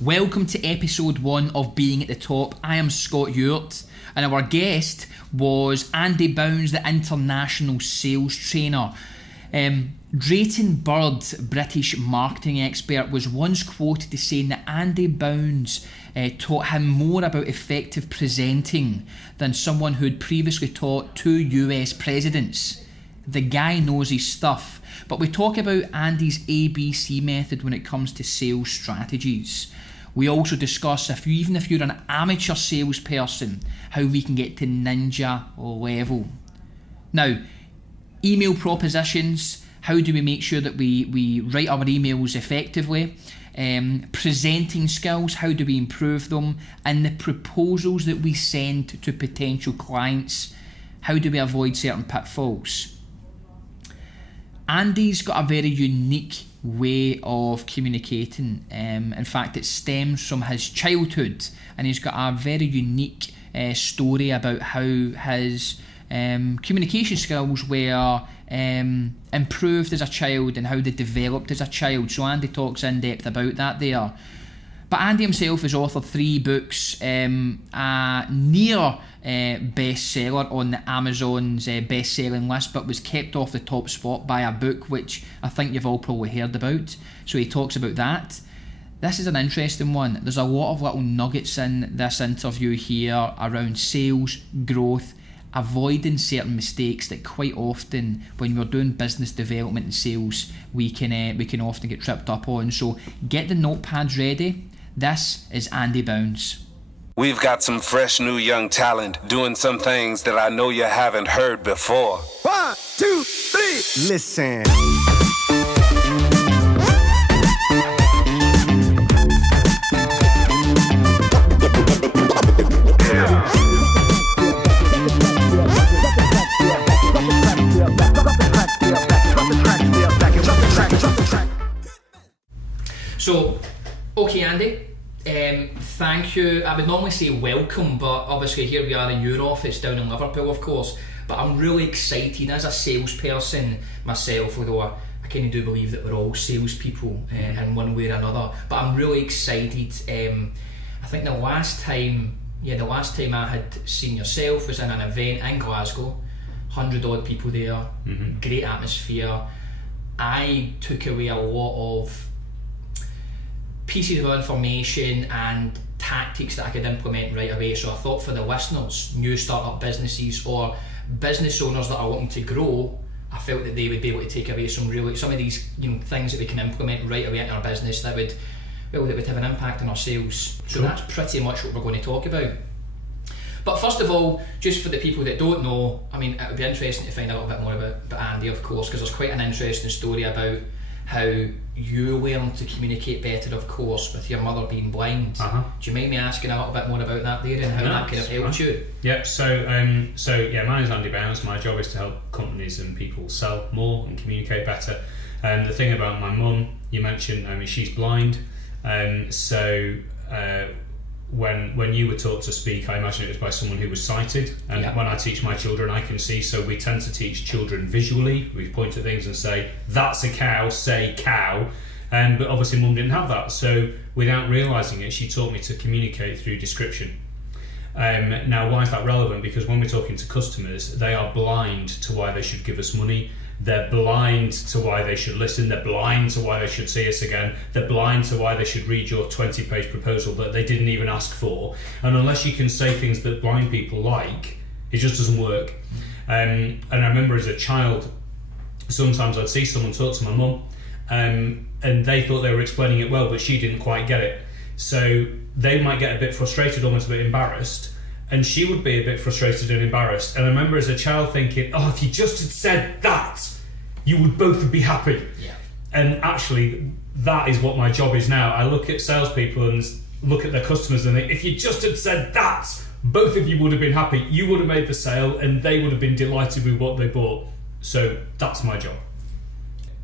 Welcome to episode 1 of Being at the Top. I am Scott Ewart, and our guest was Andy Bounds, the international sales trainer. Drayton Bird, British marketing expert, was once quoted as saying that Andy Bounds taught him more about effective presenting than someone who had previously taught 2 US presidents. The guy knows his stuff. But we talk about Andy's ABC method when it comes to sales strategies. We also discuss, even if you're an amateur salesperson, how we can get to ninja level. Now, email propositions. How do we make sure that we write our emails effectively? Presenting skills, how do we improve them? And the proposals that we send to potential clients, how do we avoid certain pitfalls? Andy's got a very unique way of communicating. In fact, it stems from his childhood, and he's got a very unique story about how his communication skills were improved as a child and how they developed as a child. So Andy talks in depth about that there. But Andy himself has authored 3 books, a near bestseller on the Amazon's best-selling list, but was kept off the top spot by a book which I think you've all probably heard about. So he talks about that. This is an interesting one. There's a lot of little nuggets in this interview here around sales, growth, avoiding certain mistakes that quite often when we're doing business development and sales we can often get tripped up on. So get the notepads ready. This is Andy Bounds. We've got some fresh new young talent doing some things that I know you haven't heard before. 1, 2, 3, listen. So, okay Andy, thank you. I would normally say welcome, but obviously here we are in your office down in Liverpool, of course. But I'm really excited as a salesperson myself, although I kind of do believe that we're all salespeople in one way or another. But I'm really excited. I think the last time I had seen yourself was in an event in Glasgow, 100 odd people there, great atmosphere. I took away a lot of pieces of information and tactics that I could implement right away. So I thought for the listeners, new startup businesses or business owners that are wanting to grow, I felt that they would be able to take away some of these things that we can implement right away into our business that would have an impact on our sales. So that's pretty much what we're going to talk about. But first of all, just for the people that don't know, I mean, it would be interesting to find a little bit more about Andy, of course, because there's quite an interesting story about how you learned to communicate better, of course, with your mother being blind. Do you mind me asking a little bit more about that there and how that kind of helped you? Yeah, so my name's Andy Bounds. My job is to help companies and people sell more and communicate better. The thing about my mum, you mentioned, she's blind. When you were taught to speak, I imagine it was by someone who was sighted, and when I teach my children I can see, so we tend to teach children visually. We point at things and say, that's a cow, say cow, but obviously mum didn't have that, so without realising it she taught me to communicate through description. Now why is that relevant? Because when we're talking to customers, they are blind to why they should give us money. They're blind to why they should listen. They're blind to why they should see us again. They're blind to why they should read your 20-page proposal that they didn't even ask for. And unless you can say things that blind people like, it just doesn't work. And I remember as a child, sometimes I'd see someone talk to my mum, and they thought they were explaining it well, but she didn't quite get it. So they might get a bit frustrated, almost a bit embarrassed, and she would be a bit frustrated and embarrassed. And I remember as a child thinking, if you just had said that, you would both be happy. Yeah. And actually, that is what my job is now. I look at salespeople and look at their customers and think, if you just had said that, both of you would have been happy. You would have made the sale and they would have been delighted with what they bought. So that's my job.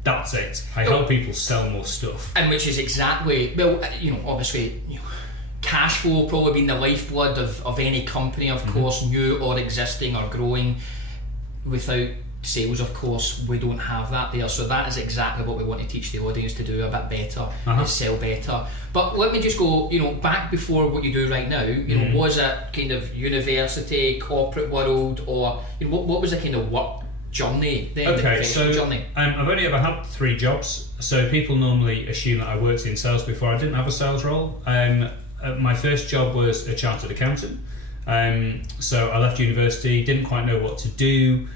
That's it. I help people sell more stuff. And which is exactly, obviously, cash flow probably being the lifeblood of any company, of course, new or existing or growing. Without sales, of course, we don't have that there, so that is exactly what we want to teach the audience to do a bit better, is sell better. But let me just go, back before what you do right now. Was it kind of university, corporate world, or what was the kind of work journey then? Okay, so I've only ever had 3 jobs, so people normally assume that I worked in sales before. I didn't have a sales role. My first job was a chartered accountant. So I left university, didn't quite know what to do.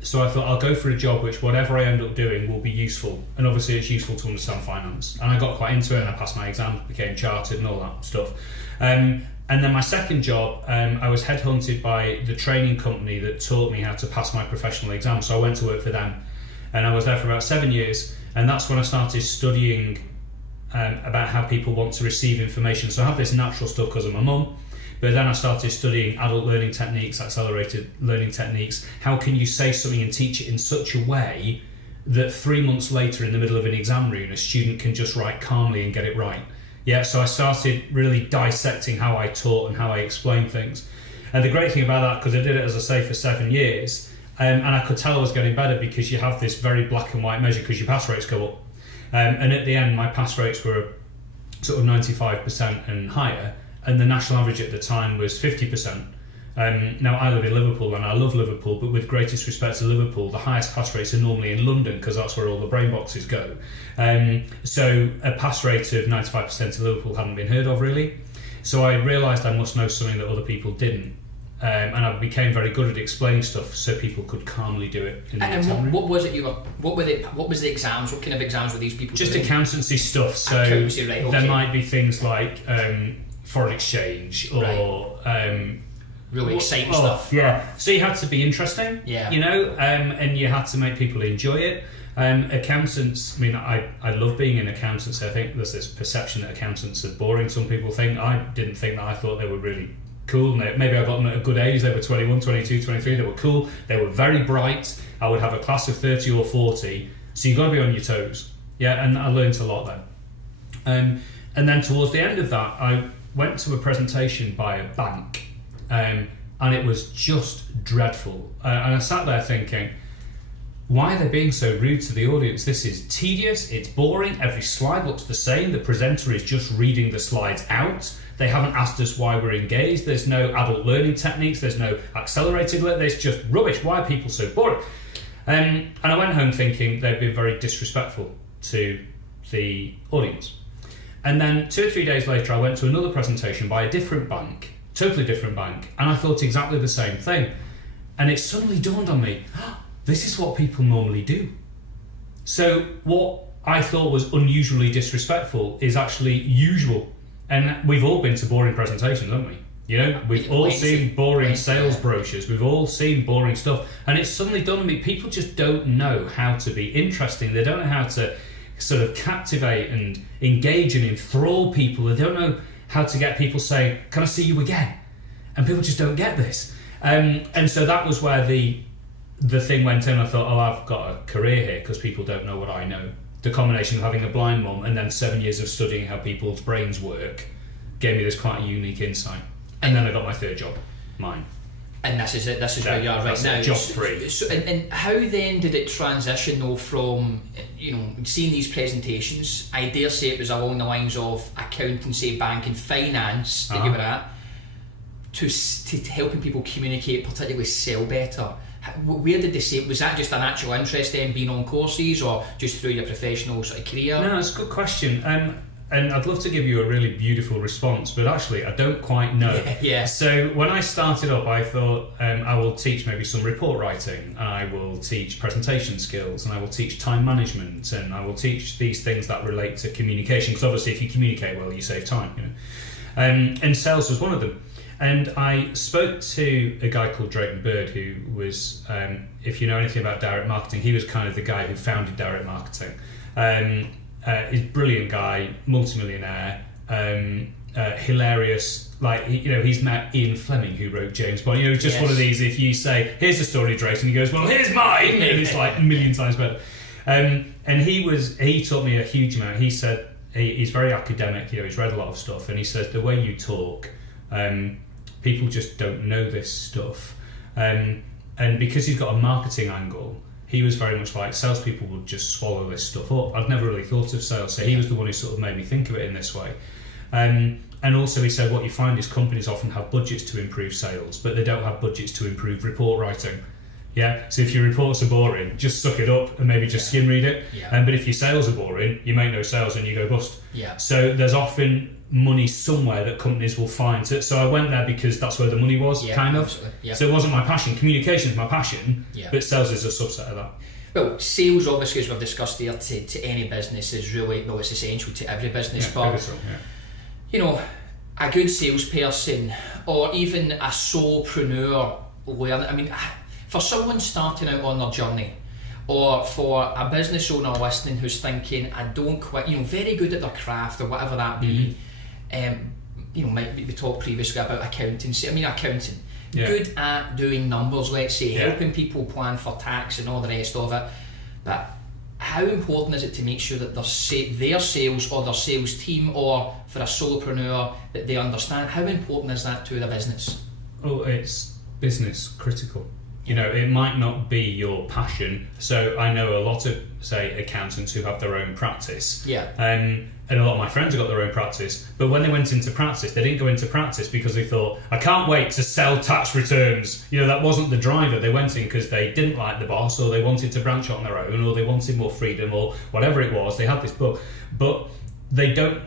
So I thought I'll go for a job which, whatever I end up doing, will be useful. And obviously it's useful to understand finance. And I got quite into it, and I passed my exam, became chartered and all that stuff. And then my second job, I was headhunted by the training company that taught me how to pass my professional exam. So I went to work for them, and I was there for about 7 years. And that's when I started studying about how people want to receive information. So I have this natural stuff because of my mum. But then I started studying adult learning techniques, accelerated learning techniques. How can you say something and teach it in such a way that 3 months later, in the middle of an exam room, a student can just write calmly and get it right? Yeah, so I started really dissecting how I taught and how I explained things. And the great thing about that, because I did it, as I say, for 7 years, and I could tell I was getting better because you have this very black and white measure because your pass rates go up. And at the end, my pass rates were sort of 95% and higher. And the national average at the time was 50%. Now, I live in Liverpool and I love Liverpool, but with greatest respect to Liverpool, the highest pass rates are normally in London because that's where all the brain boxes go. So a pass rate of 95% in Liverpool hadn't been heard of, really. So I realised I must know something that other people didn't. And I became very good at explaining stuff so people could calmly do it in the exam room. What was it what was the exams? What kind of exams were these people Just doing? accountancy stuff. So accountancy, right, okay. There might be things like foreign exchange or really exciting stuff. Yeah. So you had to be interesting. Yeah. And you had to make people enjoy it. Accountants, I love being in accountancy. I think there's this perception that accountants are boring. Some people think. I didn't think that. I thought they were really cool. Maybe I got them at a good age. They were 21, 22, 23. They were cool. They were very bright. I would have a class of 30 or 40. So you've got to be on your toes. Yeah, and I learned a lot then. And then towards the end of that, I went to a presentation by a bank, and it was just dreadful. And I sat there thinking, why are they being so rude to the audience? This is tedious, it's boring, every slide looks the same, the presenter is just reading the slides out. They haven't asked us why we're engaged. There's no adult learning techniques. There's no accelerated learning. There's just rubbish. Why are people so boring? And I went home thinking they'd been very disrespectful to the audience. And then 2 or 3 days later, I went to another presentation by a different bank, totally different bank, and I thought exactly the same thing. And it suddenly dawned on me, this is what people normally do. So what I thought was unusually disrespectful is actually usual. And we've all been to boring presentations, haven't we? We've all seen boring sales brochures. We've all seen boring stuff. And it's suddenly dawned on me, people just don't know how to be interesting. They don't know how to sort of captivate and engage and enthrall people. They don't know how to get people saying, can I see you again? And people just don't get this. And so that was where the thing went in. I thought, I've got a career here because people don't know what I know. The combination of having a blind mum and then 7 years of studying how people's brains work gave me this quite a unique insight. And then I got my third job, mine. And this is it. This is where you are right now. Job 3. So, and how then did it transition though from seeing these presentations? I dare say it was along the lines of accountancy, banking, finance that you were at, to helping people communicate, particularly sell better. Where did they say, was that just an actual interest in being on courses or just through your professional sort of career? No, it's a good question. And I'd love to give you a really beautiful response, but actually I don't quite know. Yeah. So when I started up, I thought I will teach maybe some report writing, and I will teach presentation skills, and I will teach time management, and I will teach these things that relate to communication, because obviously if you communicate well, you save time. And sales was one of them. And I spoke to a guy called Drayton Bird, who was, if you know anything about direct marketing, he was kind of the guy who founded direct marketing. He's a brilliant guy, multimillionaire, hilarious. Like, he's met Ian Fleming, who wrote James Bond. It's just one of these, if you say, here's a story, Drayton, he goes, well, here's mine, and it's like a million times better. And he taught me a huge amount. He said, he's very academic, he's read a lot of stuff, and he says, the way you talk, people just don't know this stuff. And because he's got a marketing angle, he was very much like, salespeople would just swallow this stuff up. I'd never really thought of sales, so he was the one who sort of made me think of it in this way. And also he said what you find is companies often have budgets to improve sales, but they don't have budgets to improve report writing. Yeah, so if your reports are boring, just suck it up and maybe just skim read it. Yeah. But if your sales are boring, you make no sales and you go bust. Yeah. So there's often money somewhere that companies will find. So I went there because that's where the money was, kind of. Absolutely. Yeah. So it wasn't my passion. Communication is my passion, Yeah. but sales is a subset of that. Well, sales, obviously, as we've discussed there, to any business is really, well, it's essential to every business. But, pivotal, you know, a good salesperson or even a solopreneur, I mean, for someone starting out on their journey, or for a business owner listening who's thinking, I don't quite, you know, very good at their craft or whatever that be, you know, we talked previously about accountancy. I mean, accounting. Yeah. Good at doing numbers, let's say, Yeah. helping people plan for tax and all the rest of it. But how important is it to make sure that their sales or their sales team, or for a solopreneur, that they understand? How important is that to the business? Oh, it's business critical. You know, it might not be your passion. So I know a lot of, say, accountants who have their own practice. Yeah. And a lot of my friends have got their own practice. But when they went into practice, they didn't go into practice because they thought, I can't wait to sell tax returns. You know, that wasn't the driver. They went in because they didn't like the boss, or they wanted to branch on their own, or they wanted more freedom, or whatever it was. They had this book. But they don't,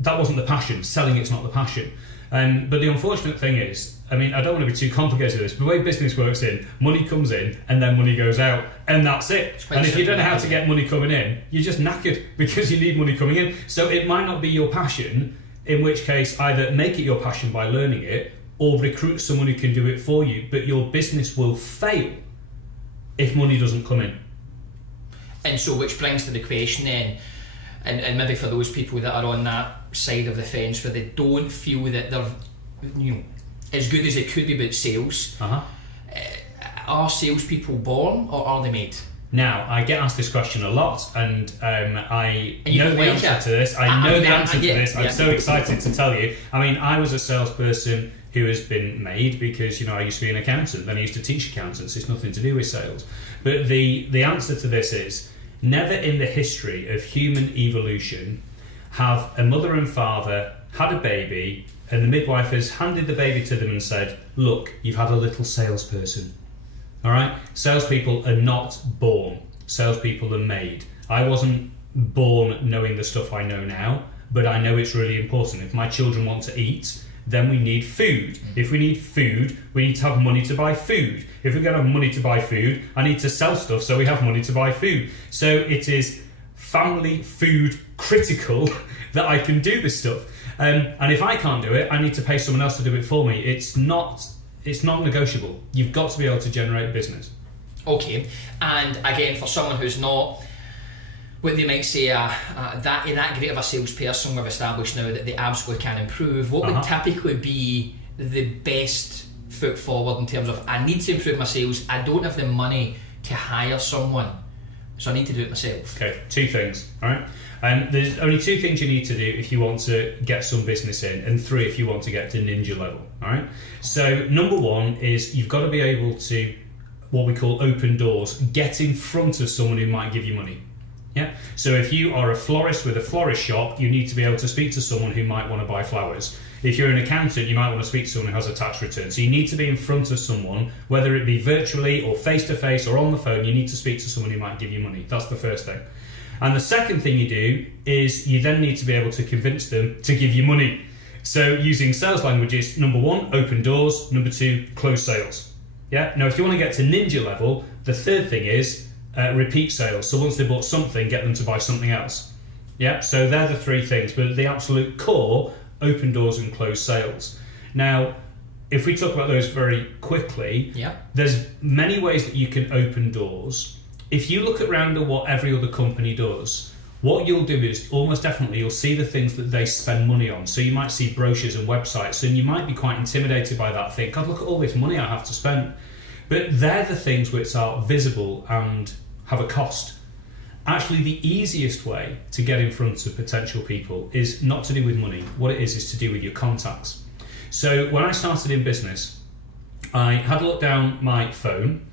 that wasn't the passion. Selling it's not the passion. But the unfortunate thing is, I mean, I don't want to be too complicated with this, but the way business works money comes in and then money goes out, and that's it. And if you don't know how to get money coming in, you're just knackered because you need money coming in. So it might not be your passion, in which case either make it your passion by learning it, or recruit someone who can do it for you, but your business will fail if money doesn't come in. And so, which brings to the question then, and maybe for those people that are on that side of the fence where they don't feel that they're, you know, as good as they could be about sales, are salespeople born or are they made? Now, I get asked this question a lot, and I know the answer to this. I know the answer to this. I'm so excited to tell you. I mean, I was a salesperson who has been made because, you know, I used to be an accountant, then I used to teach accountants. It's nothing to do with sales. But the answer to this is, never in the history of human evolution have a mother and father had a baby and the midwife has handed the baby to them and said, look, you've had a little salesperson. All right? Salespeople are not born. Salespeople are made. I wasn't born knowing the stuff I know now, but I know it's really important. If my children want to eat, then we need food. If we need food, we need to have money to buy food. If we're going to have money to buy food, I need to sell stuff so we have money to buy food. So it is family food critical that I can do this stuff. And if I can't do it, I need to pay someone else to do it for me. It's non-negotiable. You've got to be able to generate business. Okay, and again, for someone who's not what they might say that great of a salesperson, we've established now that they absolutely can improve, what would typically be the best foot forward in terms of, I need to improve my sales, I don't have the money to hire someone, so I need to do it myself? Okay, two things, all right? There's only two things you need to do if you want to get some business in, and three if you want to get to ninja level, all right? So number one is you've got to be able to, what we call open doors, get in front of someone who might give you money. Yeah. So if you are a florist with a florist shop, you need to be able to speak to someone who might want to buy flowers. If you're an accountant, you might want to speak to someone who has a tax return. So you need to be in front of someone, whether it be virtually or face-to-face or on the phone, you need to speak to someone who might give you money. That's the first thing. And the second thing you do is you then need to be able to convince them to give you money. So using sales languages, number one, open doors. Number two, close sales. Yeah. Now, if you want to get to ninja level, the third thing is repeat sales. So once they bought something, get them to buy something else. Yeah. So they're the three things. But the absolute core, open doors and close sales. Now, if we talk about those very quickly, there's many ways that you can open doors. If you look around at what every other company does, what you'll do is almost definitely you'll see the things that they spend money on. So you might see brochures and websites and you might be quite intimidated by that. Think, God, look at all this money I have to spend. But they're the things which are visible and have a cost. Actually, the easiest way to get in front of potential people is not to do with money. What it is to do with your contacts. So when I started in business, I had a look down my phone,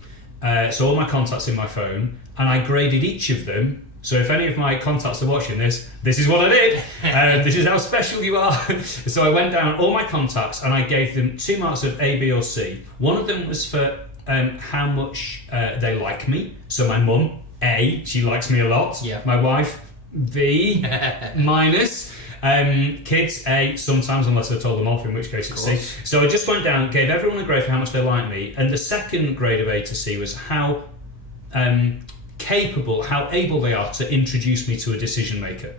so all my contacts in my phone, and I graded each of them. So if any of my contacts are watching this is what I did. This is how special you are. So I went down all my contacts and I gave them 2 marks of A, B or C. One of them was for how much they like me. So my mum, A, she likes me a lot. Yeah. My wife, B, minus. Kids, A, sometimes, unless I told them off, in which case it's C. So I just went down, gave everyone a grade for how much they like me, and the second grade of A to C was how capable, how able they are to introduce me to a decision maker.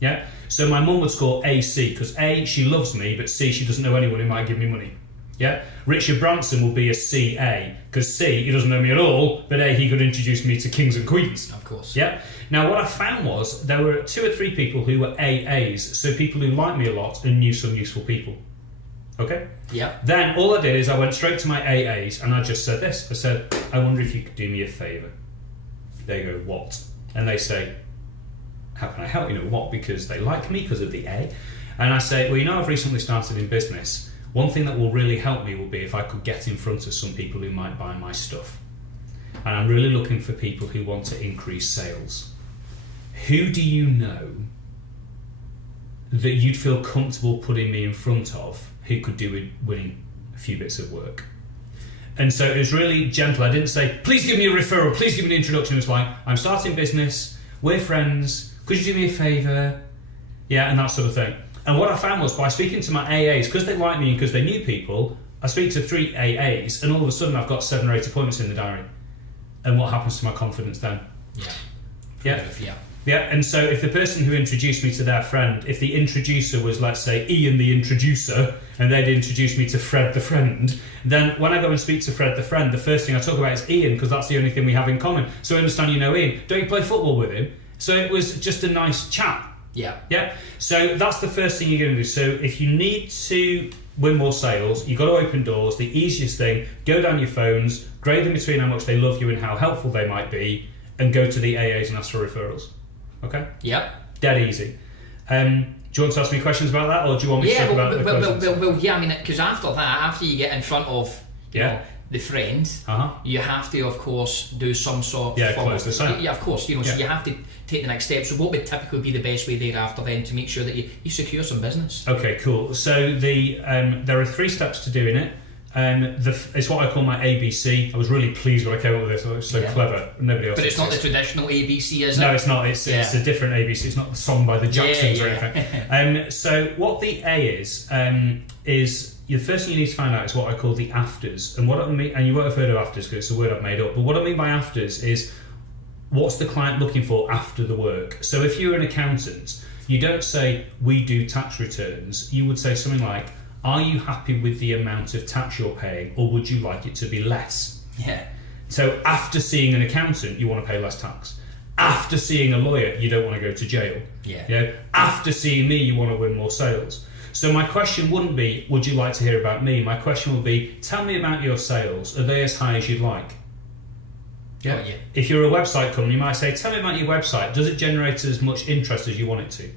Yeah? So my mum would score AC, because A, she loves me, but C, she doesn't know anyone who might give me money. Yeah? Richard Branson will be a CA, because C, he doesn't know me at all, but A, he could introduce me to kings and queens. Of course. Yeah? Now what I found was there were 2 or 3 people who were AAs, so people who liked me a lot and knew some useful people. Okay? Yeah. Then all I did is I went straight to my AAs and I just said this. I said, I wonder if you could do me a favour. They go, what? And they say, how can I help? What? Because they like me because of the A. And I say, well, I've recently started in business. One thing that will really help me will be if I could get in front of some people who might buy my stuff. And I'm really looking for people who want to increase sales. Who do you know that you'd feel comfortable putting me in front of who could do with winning a few bits of work? And so it was really gentle. I didn't say, please give me a referral, please give me an introduction. It was like, I'm starting business, we're friends, could you do me a favour? Yeah, and that sort of thing. And what I found was by speaking to my AAs, because they liked me and because they knew people, I speak to 3 AAs and all of a sudden I've got 7 or 8 appointments in the diary. And what happens to my confidence then? Yeah, and so if the person who introduced me to their friend, if the introducer was, let's say, Ian the introducer, and they'd introduce me to Fred the friend, then when I go and speak to Fred the friend, the first thing I talk about is Ian, because that's the only thing we have in common. So I understand you know Ian. Don't you play football with him? So it was just a nice chat. Yeah. So that's the first thing you're going to do. So if you need to win more sales, you've got to open doors. The easiest thing, go down your phones, grade them between how much they love you and how helpful they might be, and go to the AAs and ask for referrals. Okay? Yep. Dead easy. Do you want to ask me questions about that, or do you want me to talk about the questions? Well, yeah, I mean, because after that, after you get in front of you know, the friend, you have to, of course, do some sort of... close the sale. Yeah, of course, so you have to take the next step. So what would typically be the best way thereafter then to make sure that you secure some business? Okay, cool. So there are 3 steps to doing it. It's what I call my ABC. I was really pleased when I came up with this. I was so clever. Nobody else. But it's not the traditional ABC, is it? No, it's not. It's a different ABC. It's not the song by the Jacksons or anything. So what the A is the first thing you need to find out is what I call the AFTERS. And what I mean, and you won't have heard of AFTERS because it's a word I've made up. But what I mean by AFTERS is what's the client looking for after the work. So if you're an accountant, you don't say we do tax returns. You would say something like, are you happy with the amount of tax you're paying, or would you like it to be less? Yeah. So after seeing an accountant, you want to pay less tax. After seeing a lawyer, you don't want to go to jail. Yeah. After seeing me, you want to win more sales. So my question wouldn't be, would you like to hear about me? My question would be, tell me about your sales. Are they as high as you'd like? Yeah. Oh, yeah. If you're a website company, you might say, tell me about your website. Does it generate as much interest as you want it to?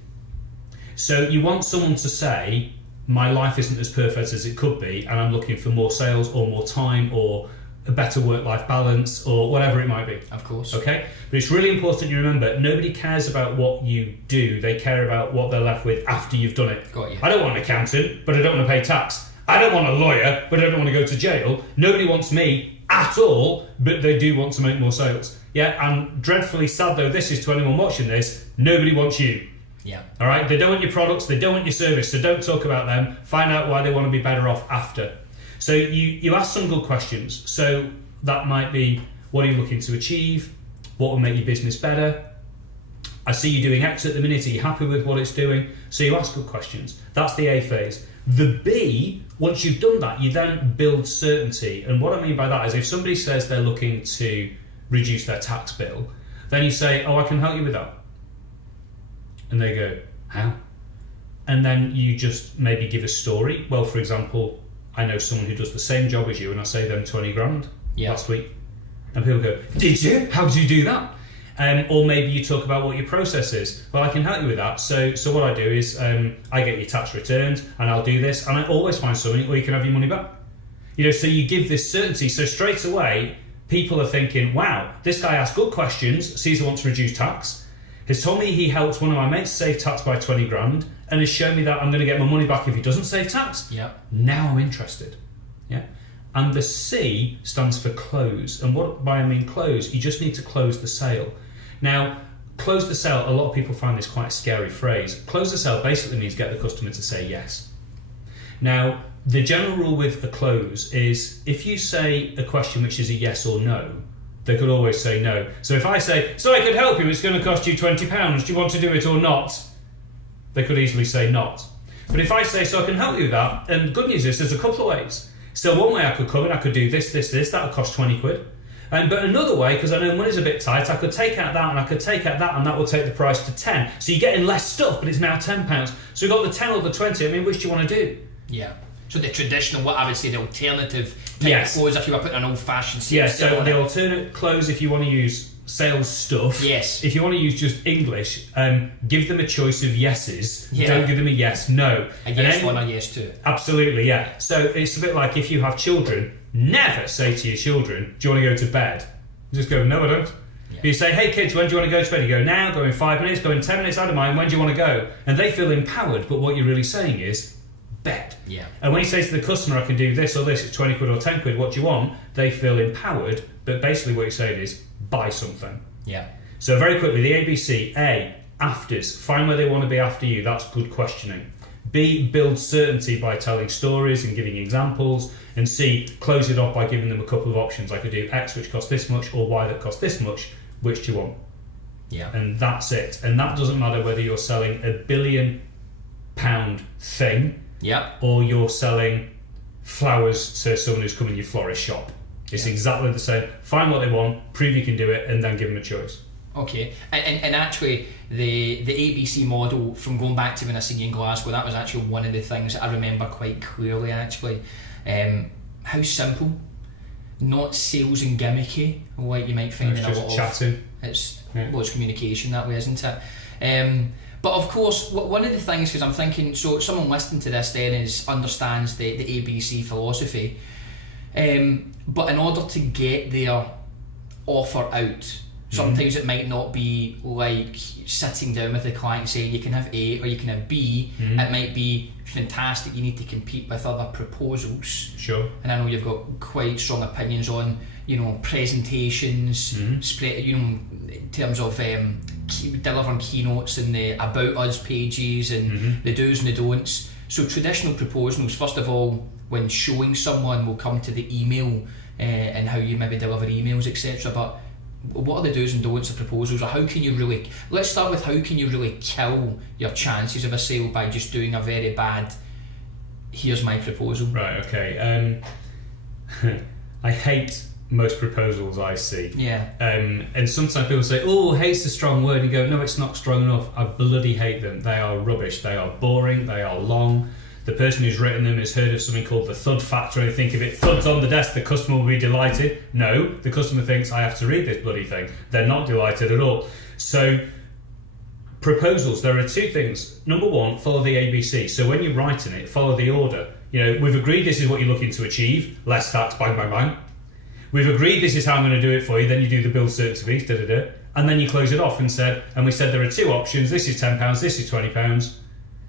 So you want someone to say, my life isn't as perfect as it could be, and I'm looking for more sales or more time or a better work-life balance or whatever it might be. Of course. Okay? But it's really important you remember, nobody cares about what you do, they care about what they're left with after you've done it. Got you. I don't want an accountant, but I don't want to pay tax. I don't want a lawyer, but I don't want to go to jail. Nobody wants me at all, but they do want to make more sales. Yeah, and dreadfully sad though this is to anyone watching this, nobody wants you. Yeah. All right. They don't want your products. They don't want your service. So don't talk about them. Find out why they want to be better off after. So you ask some good questions. So that might be, what are you looking to achieve? What will make your business better? I see you doing X at the minute. Are you happy with what it's doing? So you ask good questions. That's the A phase. The B, once you've done that, you then build certainty. And what I mean by that is if somebody says they're looking to reduce their tax bill, then you say, oh, I can help you with that. And they go, how? And then you just maybe give a story. Well, for example, I know someone who does the same job as you, and I saved them 20 grand last week. And people go, did you? How did you do that? Or maybe you talk about what your process is. Well, I can help you with that. So what I do is I get your tax returned, and I'll do this, and I always find something where you can have your money back. So you give this certainty. So straight away, people are thinking, wow, this guy asks good questions, sees I want to reduce tax, has told me he helped one of my mates save tax by 20 grand, and has shown me that I'm going to get my money back if he doesn't save tax. Yeah. Now I'm interested. Yeah. And the C stands for close. And what by I mean close, you just need to close the sale. Now, close the sale, a lot of people find this quite a scary phrase. Close the sale basically means get the customer to say yes. Now, the general rule with a close is if you say a question which is a yes or no, they could always say no. So if I say, so I could help you, it's going to cost you £20, do you want to do it or not? They could easily say not. But if I say, so I can help you with that, and the good news is there's a couple of ways. So one way I could come in, I could do this, that'll cost 20 quid. But another way, because I know money's a bit tight, I could take out that and I could take out that and that will take the price to 10. So you're getting less stuff, but it's now £10. So you've got the 10 or the 20, I mean, which do you want to do? Yeah. So the traditional, what I would say, the alternative type of close, if you were putting an old-fashioned sales. Yeah, so the alternate close, if you want to use sales stuff. Yes. If you want to use just English, give them a choice of yeses. Yeah. Don't give them a yes, no. A yes one, a yes two. Absolutely, yeah. So it's a bit like if you have children, never say to your children, do you want to go to bed? Just go, no, I don't. Yeah. You say, hey kids, when do you want to go to bed? You go, now, go in 5 minutes, go in 10 minutes, I don't mind, when do you want to go? And they feel empowered, but what you're really saying is, bed. Yeah. And when you say to the customer, I can do this or this, it's 20 quid or 10 quid, what do you want? They feel empowered, but basically what you're saying is, buy something. Yeah. So very quickly, the ABC, A, afters, find where they want to be after you, that's good questioning. B, build certainty by telling stories and giving examples. And C, close it off by giving them a couple of options. I could do X, which costs this much, or Y, that costs this much, which do you want? Yeah. And that's it. And that doesn't matter whether you're selling £1 billion thing, yeah, or you're selling flowers to someone who's come in your florist shop. It's exactly the same. Find what they want, prove you can do it, and then give them a choice. Okay, and actually the ABC model, from going back to when I seen you in Glasgow, that was actually one of the things that I remember quite clearly actually. How simple, not sales and gimmicky, like you might find in a lot of chatting. It's communication that way, isn't it? But of course, one of the things, because I'm thinking, so someone listening to this then understands the ABC philosophy, but in order to get their offer out, sometimes it might not be like sitting down with the client saying you can have A or you can have B. It might be fantastic, you need to compete with other proposals. Sure. And I know you've got quite strong opinions on, presentations, in terms of delivering keynotes and the About Us pages and the do's and the don'ts. So traditional proposals, first of all, when showing someone, will come to the email and how you maybe deliver emails, etc. But what are the do's and don'ts of proposals, or how can you really, let's start with how can you really kill your chances of a sale by just doing a very bad, here's my proposal? Right, okay. I hate most proposals I see. Yeah. And sometimes people say, oh, hate's a strong word, and you go, no, it's not strong enough. I bloody hate them. They are rubbish. They are boring. They are long. The person who's written them has heard of something called the thud factor, and think if it thuds on the desk, the customer will be delighted. No, the customer thinks, I have to read this bloody thing. They're not delighted at all. So, proposals, there are two things. Number one, follow the ABC. So when you're writing it, follow the order. We've agreed this is what you're looking to achieve. Less tax, bang, bang, bang. We've agreed this is how I'm going to do it for you. Then you do the build certainty, and then you close it off and we said there are two options. This is £10, this is £20.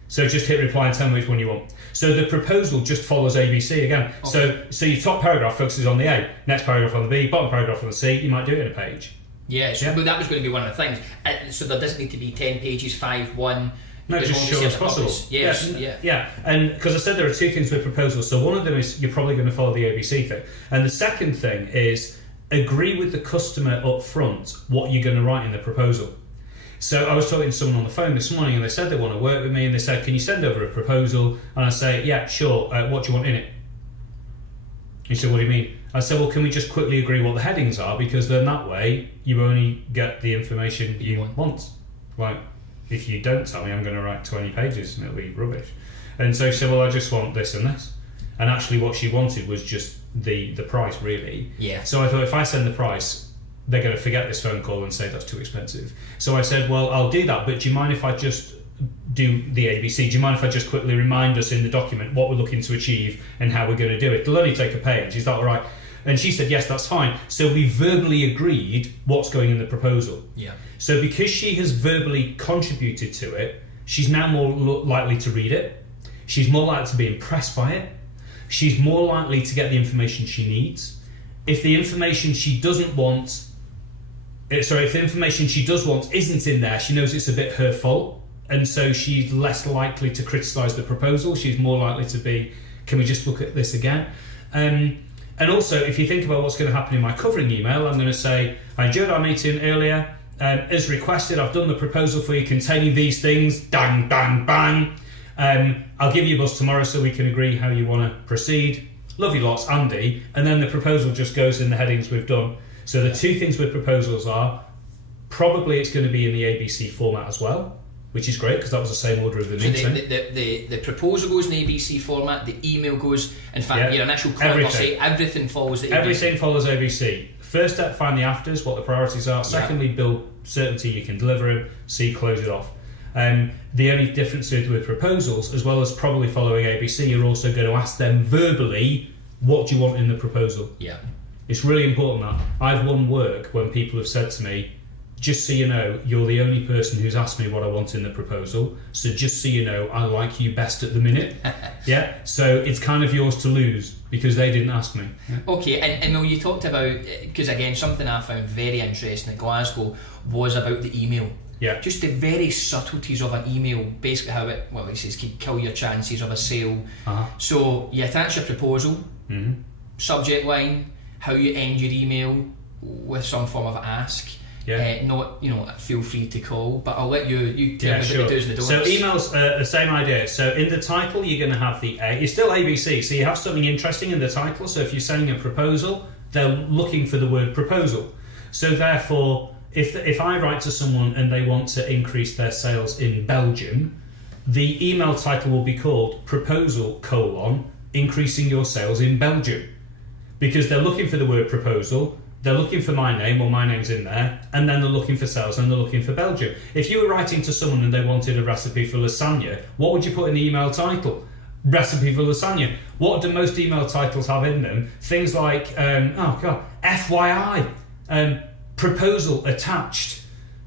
So just hit reply and tell me which one you want. So the proposal just follows ABC again. Okay. So your top paragraph focuses on the A, next paragraph on the B, bottom paragraph on the C. You might do it in a page. Yeah, but that was going to be one of the things. So there doesn't need to be 10 pages, 5, 1. No, just short as possible. Yes, yeah. And because I said there are two things with proposals. So one of them is you're probably going to follow the ABC thing. And the second thing is agree with the customer up front what you're going to write in the proposal. So I was talking to someone on the phone this morning and they said they want to work with me, and they said, can you send over a proposal? And I say, yeah, sure. What do you want in it? He said, what do you mean? I said, well, can we just quickly agree what the headings are? Because then that way you only get the information you want. Like, if you don't tell me, I'm going to write 20 pages and it'll be rubbish. And so she said, well, I just want this and this. And actually what she wanted was just the price, really. Yeah. So I thought, if I send the price, they're going to forget this phone call and say that's too expensive. So I said, well, I'll do that, but do you mind if I just do the ABC. Do you mind if I just quickly remind us in the document what we're looking to achieve and how we're going to do it? It'll only take a page. Is that all right? And she said, yes, that's fine. So we verbally agreed what's going in the proposal. Yeah. So because she has verbally contributed to it, she's now more likely to read it. She's more likely to be impressed by it. She's more likely to get the information she needs. If the information she doesn't want, if the information she does want isn't in there, she knows it's a bit her fault. And so she's less likely to criticise the proposal. She's more likely to be, can we just look at this again? And also, if you think about what's going to happen in my covering email, I'm going to say, I enjoyed our meeting earlier. As requested, I've done the proposal for you containing these things. Bang, bang, bang. I'll give you a buzz tomorrow so we can agree how you want to proceed. Love you lots, Andy. And then the proposal just goes in the headings we've done. So the two things with proposals are, probably it's going to be in the ABC format as well, which is great because that was the same order of the meeting. So the proposal goes in the ABC format, the email goes, in fact, your initial client will say everything follows the ABC. Everything follows ABC. First step, find the afters, what the priorities are. Secondly, build certainty you can deliver them. C, close it off. The only difference with proposals, as well as probably following ABC, you're also going to ask them verbally, what do you want in the proposal? Yeah. It's really important that. I've won work when people have said to me, just so you know, you're the only person who's asked me what I want in the proposal, so just so you know, I like you best at the minute. Yeah, so it's kind of yours to lose because they didn't ask me. Yeah. Okay, and well, you talked about, because again, something I found very interesting at Glasgow was about the email. Yeah. Just the very subtleties of an email, basically how it, well, it says can kill your chances of a sale. So you attach your proposal, subject line, how you end your email with some form of ask. Yeah. Not, feel free to call, but I'll let you tell me what the do's and the don'ts. So emails, the same idea. So in the title, you're going to have the A. It's still ABC, so you have something interesting in the title. So if you're sending a proposal, they're looking for the word proposal. So therefore, if I write to someone and they want to increase their sales in Belgium, the email title will be called Proposal: Increasing Your Sales in Belgium. Because they're looking for the word proposal, they're looking for my name, or my name's in there, and then they're looking for sales and they're looking for Belgium. If you were writing to someone and they wanted a recipe for lasagna, what would you put in the email title? Recipe for lasagna. What do most email titles have in them? Things like, FYI, proposal attached,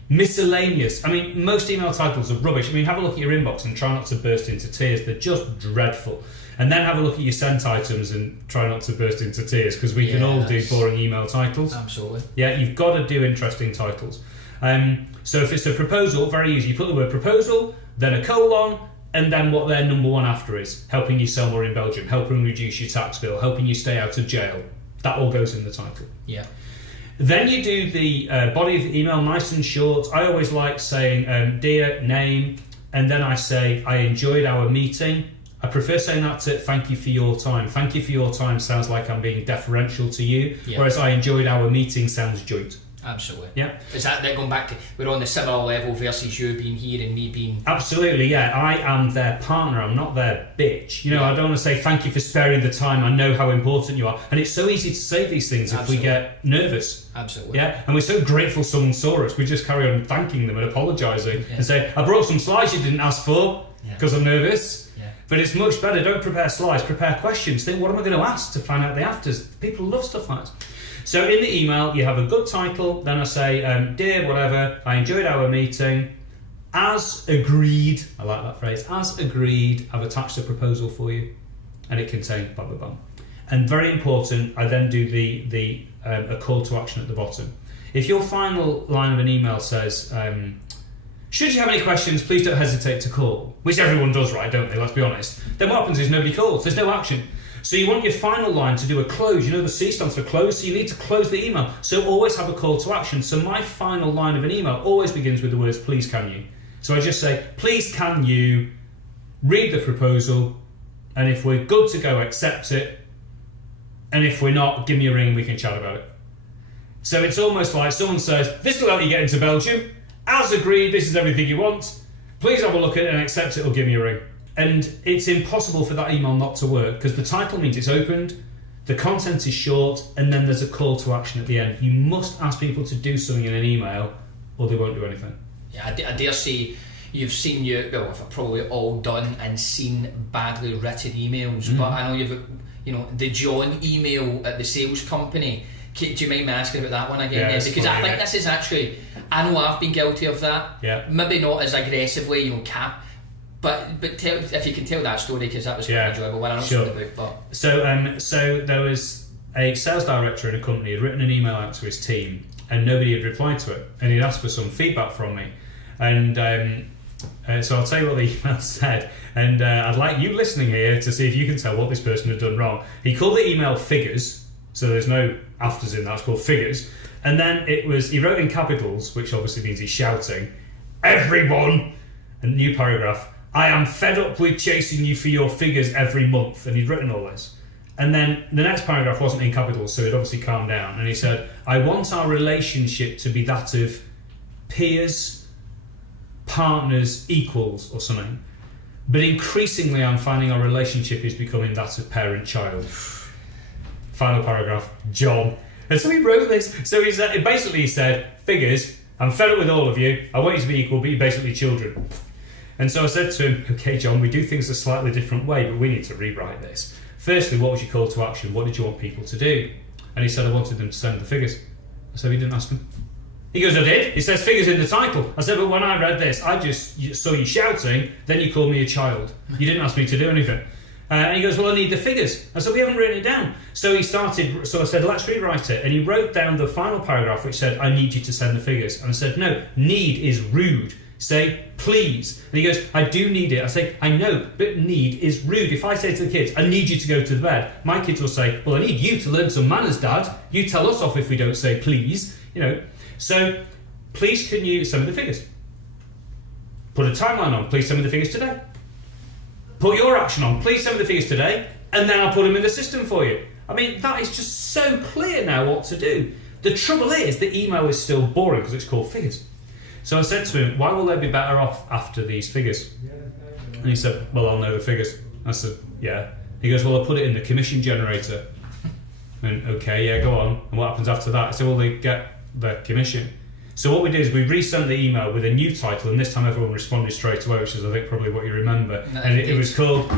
miscellaneous. I mean, most email titles are rubbish. I mean, have a look at your inbox and try not to burst into tears. They're just dreadful. And then have a look at your sent items and try not to burst into tears, because we can all do boring email titles. Absolutely. Yeah, you've got to do interesting titles. So if it's a proposal, very easy. You put the word proposal, then a colon, and then what their number one after is. Helping you sell more in Belgium, helping reduce your tax bill, helping you stay out of jail. That all goes in the title. Yeah. Then you do the body of the email, nice and short. I always like saying, dear, name, and then I say, I enjoyed our meeting. I prefer saying that to thank you for your time. Thank you for your time sounds like I'm being deferential to you, whereas I enjoyed our meeting sounds joint. Absolutely. Yeah. Is that going back to, we're on the similar level versus you being here and me being... Absolutely, yeah. I am their partner, I'm not their bitch. I don't want to say thank you for sparing the time, I know how important you are. And it's so easy to say these things if we get nervous. Absolutely. Yeah, and we're so grateful someone saw us, we just carry on thanking them and apologising and say, I brought some slides you didn't ask for because I'm nervous. But it's much better, don't prepare slides, prepare questions. Think, what am I going to ask to find out the afters? People love stuff like that. So in the email, you have a good title, then I say, dear whatever, I enjoyed our meeting. As agreed, I like that phrase, as agreed, I've attached a proposal for you. And it contains blah, blah, blah. And very important, I then do a call to action at the bottom. If your final line of an email says, should you have any questions, please don't hesitate to call, which everyone does, right, don't they? Let's be honest. Then what happens is nobody calls. There's no action. So you want your final line to do a close. The C stands for close, so you need to close the email. So always have a call to action. So my final line of an email always begins with the words, please can you? So I just say, please can you read the proposal, and if we're good to go, accept it, and if we're not, give me a ring and we can chat about it. So it's almost like someone says, this will help you get into Belgium. As agreed, this is everything you want. Please have a look at it and accept it or give me a ring. And it's impossible for that email not to work because the title means it's opened, the content is short, and then there's a call to action at the end. You must ask people to do something in an email or they won't do anything. Yeah, I dare say, you've seen I've probably all done and seen badly written emails, but I know the John email at the sales company. Do you mind me asking about that one again? Yeah, because funny, I think this is actually, I know I've been guilty of that. Yeah. Maybe not as aggressively, but tell, if you can tell that story, because that was quite enjoyable when I know the book. But so there was a sales director in a company who had written an email out to his team, and nobody had replied to it, and he'd asked for some feedback from me, and so I'll tell you what the email said, and I'd like you listening here to see if you can tell what this person had done wrong. He called the email figures, so there's no afters in that, it's called figures, and then he wrote in capitals, which obviously means he's shouting, "Everyone," a new paragraph, "I am fed up with chasing you for your figures every month," and he'd written all this. And then the next paragraph wasn't in capitals, so he'd obviously calmed down, and he said, "I want our relationship to be that of peers, partners, equals," or something. "But increasingly I'm finding our relationship is becoming that of parent-child." Final paragraph, John. And so he wrote this. So he said, "Figures, I'm fed up with all of you. I want you to be equal, but you're basically children." And so I said to him, "Okay, John, we do things a slightly different way, but we need to rewrite this. Firstly, what was your call to action? What did you want people to do?" And he said, "I wanted them to send the figures." I said, "You didn't ask them?" He goes, "I did. It says figures in the title." I said, "But when I read this, I just saw you shouting, then you called me a child. You didn't ask me to do anything." And he goes, "Well, I need the figures." I said, "We haven't written it down." So I said, "Let's rewrite it." And he wrote down the final paragraph which said, "I need you to send the figures." And I said, "No, need is rude. Say, please." And he goes, "I do need it." I say, "I know, but need is rude. If I say to the kids, I need you to go to the bed, my kids will say, well, I need you to learn some manners, Dad. You tell us off if we don't say please." So please can you send me the figures? Put a timeline on. Please send me the figures today. Put your action on. Please send me the figures today, and then I'll put them in the system for you. I mean, that is just so clear now what to do. The trouble is the email is still boring because it's called figures. So I said to him, "Why will they be better off after these figures?" And he said, "Well, I'll know the figures." I said, "Yeah." He goes, "Well, I'll put it in the commission generator." And okay, yeah, go on. And what happens after that? I said, "Well, they get the commission." So what we did is we resent the email with a new title, and this time everyone responded straight away, which is I think probably what you remember. No, and it was called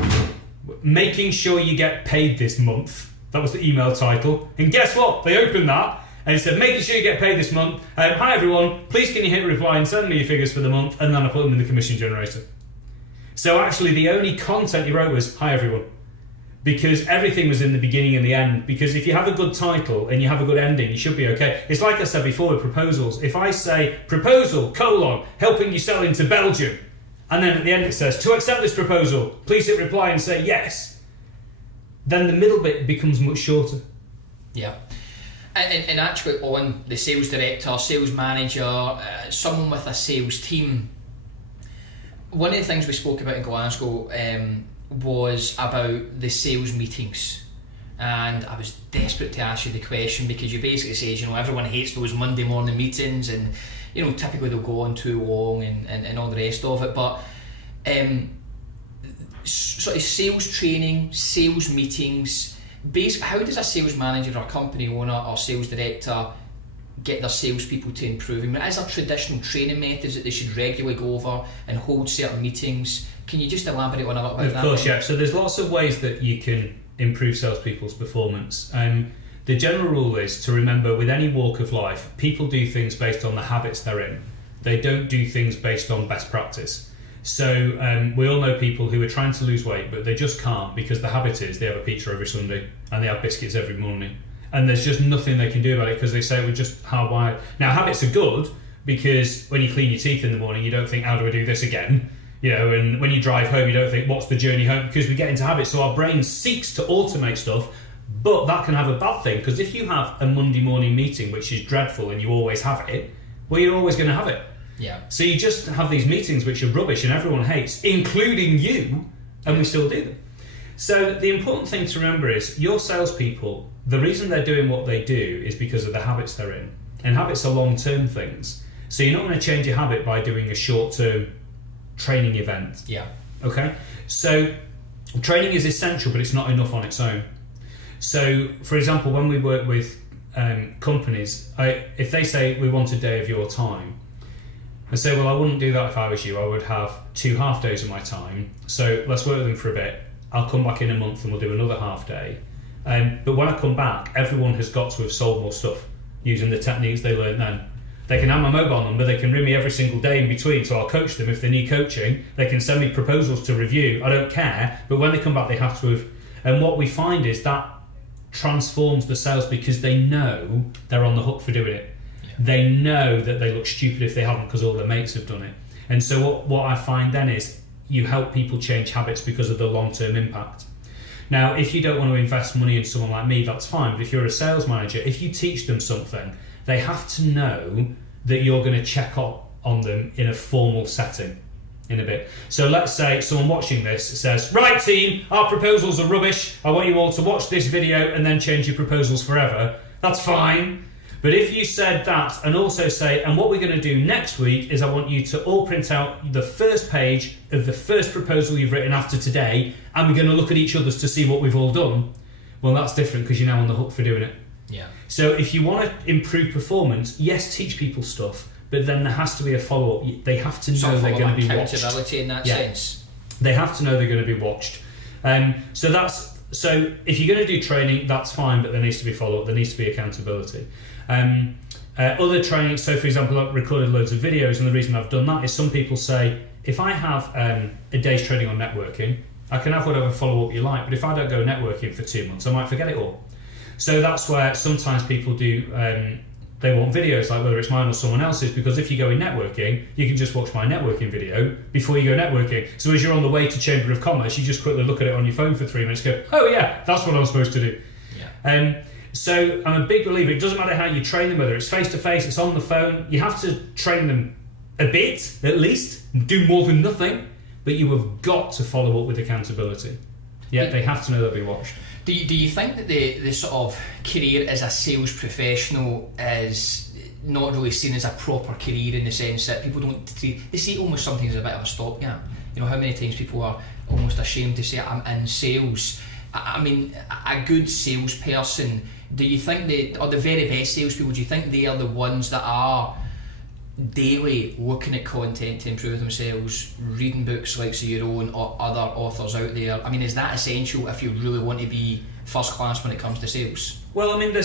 "Making Sure You Get Paid This Month." That was the email title. And guess what? They opened that and it said, "Making sure you get paid this month. Hi everyone, please can you hit reply and send me your figures for the month," and then I put them in the commission generator. So actually the only content he wrote was, "Hi everyone," because everything was in the beginning and the end. Because if you have a good title and you have a good ending, you should be okay. It's like I said before with proposals. If I say proposal, helping you sell into Belgium, and then at the end it says, "To accept this proposal, please hit reply and say yes," then the middle bit becomes much shorter. Yeah. And actually on the sales director, sales manager, someone with a sales team, one of the things we spoke about in Glasgow was about the sales meetings, and I was desperate to ask you the question because you basically says, everyone hates those Monday morning meetings, and typically they'll go on too long and all the rest of it, but sort of sales training, sales meetings, how does a sales manager or company owner or sales director get their salespeople to improve? I mean, is there traditional training methods that they should regularly go over and hold certain meetings? Can you just elaborate on a little bit of that? Of course, yeah. So there's lots of ways that you can improve salespeople's performance. The general rule is to remember with any walk of life, people do things based on the habits they're in. They don't do things based on best practice. So we all know people who are trying to lose weight, but they just can't because the habit is they have a pizza every Sunday and they have biscuits every morning. And there's just nothing they can do about it because they say we're just hardwired. Now, habits are good because when you clean your teeth in the morning, you don't think, how do I do this again? And when you drive home, you don't think, what's the journey home? Because we get into habits. So our brain seeks to automate stuff, but that can have a bad thing because if you have a Monday morning meeting, which is dreadful, and you always have it, well, you're always going to have it. Yeah. So you just have these meetings which are rubbish and everyone hates, including you, and we still do them. So the important thing to remember is your salespeople, the reason they're doing what they do is because of the habits they're in. And habits are long-term things. So you're not going to change your habit by doing a short-term training event. Yeah. Okay? So training is essential, but it's not enough on its own. So, for example, when we work with companies, if they say, we want a day of your time, and say, well, I wouldn't do that if I was you. I would have 2 half days of my time. So let's work with them for a bit. I'll come back in a month and we'll do another half day. But when I come back, everyone has got to have sold more stuff using the techniques they learned then. They can have my mobile number, they can ring me every single day in between, so I'll coach them if they need coaching. They can send me proposals to review, I don't care, but when they come back they have to have... And what we find is that transforms the sales because they know they're on the hook for doing it. Yeah. They know that they look stupid if they haven't because all their mates have done it. And so what I find then is you help people change habits because of the long-term impact. Now, if you don't want to invest money in someone like me, that's fine, but if you're a sales manager, if you teach them something, they have to know that you're going to check up on them in a formal setting in a bit. So let's say someone watching this says, right team, our proposals are rubbish, I want you all to watch this video and then change your proposals forever. That's fine. But if you said that and also say, and what we're going to do next week is I want you to all print out the first page of the first proposal you've written after today, and we're going to look at each other's to see what we've all done, well, that's different because you're now on the hook for doing it. Yeah. So if you want to improve performance, yes, teach people stuff, but then there has to be a follow-up. They have to know they're going to be watched. Accountability in that sense. They have to know they're going to be watched. So if you're going to do training, that's fine, but there needs to be follow-up. There needs to be accountability. Other training, so for example, I've recorded loads of videos, and the reason I've done that is some people say, if I have a day's training on networking, I can have whatever follow-up you like, but if I don't go networking for 2 months, I might forget it all. So that's where sometimes people do, they want videos, like whether it's mine or someone else's, because if you go in networking, you can just watch my networking video before you go networking. So as you're on the way to Chamber of Commerce, you just quickly look at it on your phone for 3 minutes, go, oh yeah, that's what I'm supposed to do. Yeah. So I'm a big believer, it doesn't matter how you train them, whether it's face-to-face, it's on the phone, you have to train them a bit, at least, do more than nothing, but you have got to follow up with accountability. Yeah, they have to know they'll be watched. Do you think that the sort of career as a sales professional is not really seen as a proper career in the sense that people they see it almost sometimes as a bit of a stopgap? You know, how many times people are almost ashamed to say I'm in sales. I mean, a good salesperson, do you think or the very best salespeople, do you think they are the ones that are daily looking at content to improve themselves, reading books like your own or other authors out there? I mean, is that essential if you really want to be first class when it comes to sales? Well, I mean,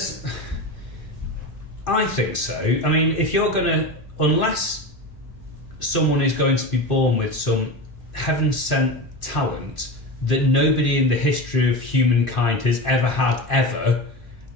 I think so. I mean, if you're going to, unless someone is going to be born with some heaven-sent talent that nobody in the history of humankind has ever had ever,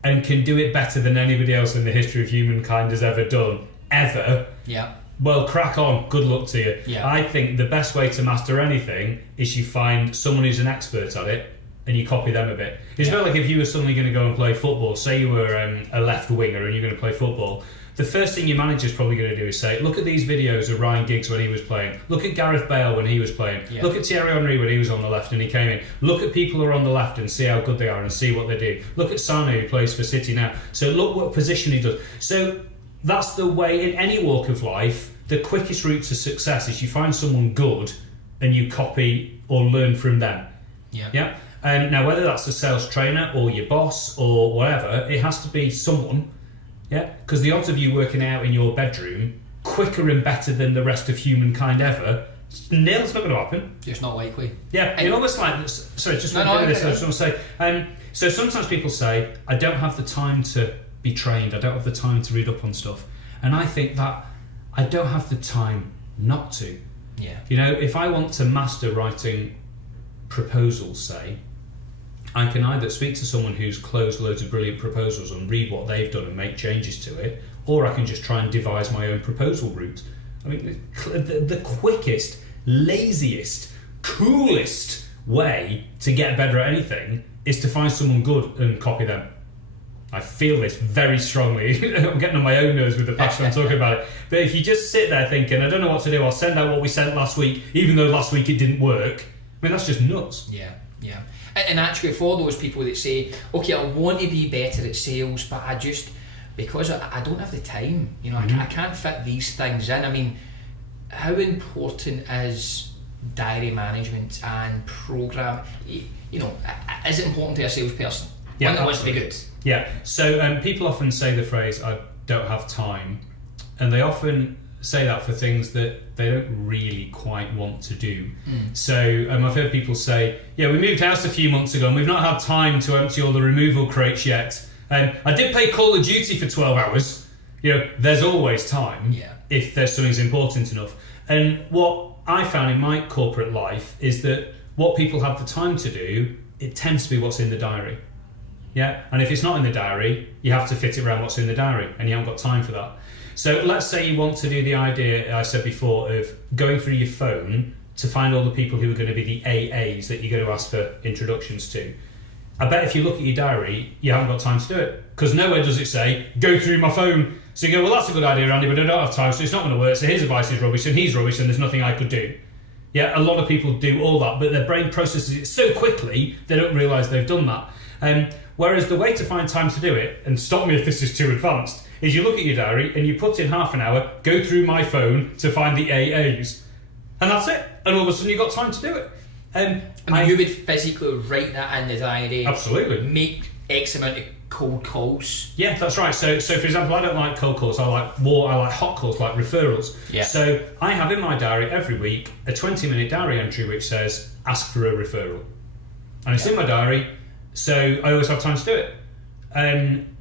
and can do it better than anybody else in the history of humankind has ever done ever, yeah, well, crack on, good luck to you. Yeah. I think the best way to master anything is you find someone who's an expert at it and you copy them a bit. It's a bit like if you were suddenly going to go and play football, say you were a left winger and you're going to play football, the first thing your manager's probably going to do is say, look at these videos of Ryan Giggs when he was playing, look at Gareth Bale when he was playing, look at Thierry Henry when he was on the left and he came in, look at people who are on the left and see how good they are and see what they do, look at Sane who plays for City now, so look what position he does. So that's the way in any walk of life. The quickest route to success is you find someone good and you copy or learn from them. Yeah. Now whether that's a sales trainer or your boss or whatever, it has to be someone. Yeah, because the odds of you working out in your bedroom quicker and better than the rest of humankind ever, it's not going to happen. It's not likely. Yeah, and almost like, sorry, just one thing I just want to say. So sometimes people say, I don't have the time to be trained, I don't have the time to read up on stuff, and I think that I don't have the time not to. Yeah. You know, if I want to master writing proposals, say, I can either speak to someone who's closed loads of brilliant proposals and read what they've done and make changes to it, or I can just try and devise my own proposal route. I mean, the quickest, laziest, coolest way to get better at anything is to find someone good and copy them. I feel this very strongly. I'm getting on my own nerves with the passion I'm talking about it. But if you just sit there thinking, I don't know what to do, I'll send out what we sent last week, even though last week it didn't work, I mean, that's just nuts. Yeah. And actually, for those people that say, okay, I want to be better at sales, but because I don't have the time, you know, I can't fit these things in. I mean, how important is diary management and program? You know, is it important to a salesperson? Yeah, one that wants to be good. Yeah. So people often say the phrase, "I don't have time," and they often say that for things that they don't really quite want to do. So I've heard people say, yeah, we moved house a few months ago and we've not had time to empty all the removal crates yet. I did play Call of Duty for 12 hours. There's always time if there's something's important enough. And what I found in my corporate life is that what people have the time to do, it tends to be what's in the diary. Yeah, and if it's not in the diary, you have to fit it around what's in the diary, and you haven't got time for that. So let's say you want to do the idea I said before of going through your phone to find all the people who are going to be the AAs that you're going to ask for introductions to. I bet if you look at your diary, you haven't got time to do it, because nowhere does it say, go through my phone. So you go, well, that's a good idea, Andy, but I don't have time, so it's not going to work, so his advice is rubbish, and he's rubbish, and there's nothing I could do. Yeah, a lot of people do all that, but their brain processes it so quickly, they don't realise they've done that. Whereas the way to find time to do it, and stop me if this is too advanced, is you look at your diary and you put in half an hour, go through my phone to find the AAs. And that's it. And all of a sudden you've got time to do it. You would physically write that in the diary. Absolutely. Make X amount of cold calls. Yeah, that's right. So for example, I don't like cold calls. I like hot calls, like referrals. Yeah. So I have in my diary every week a 20-minute diary entry which says, ask for a referral. And it's in my diary, so I always have time to do it.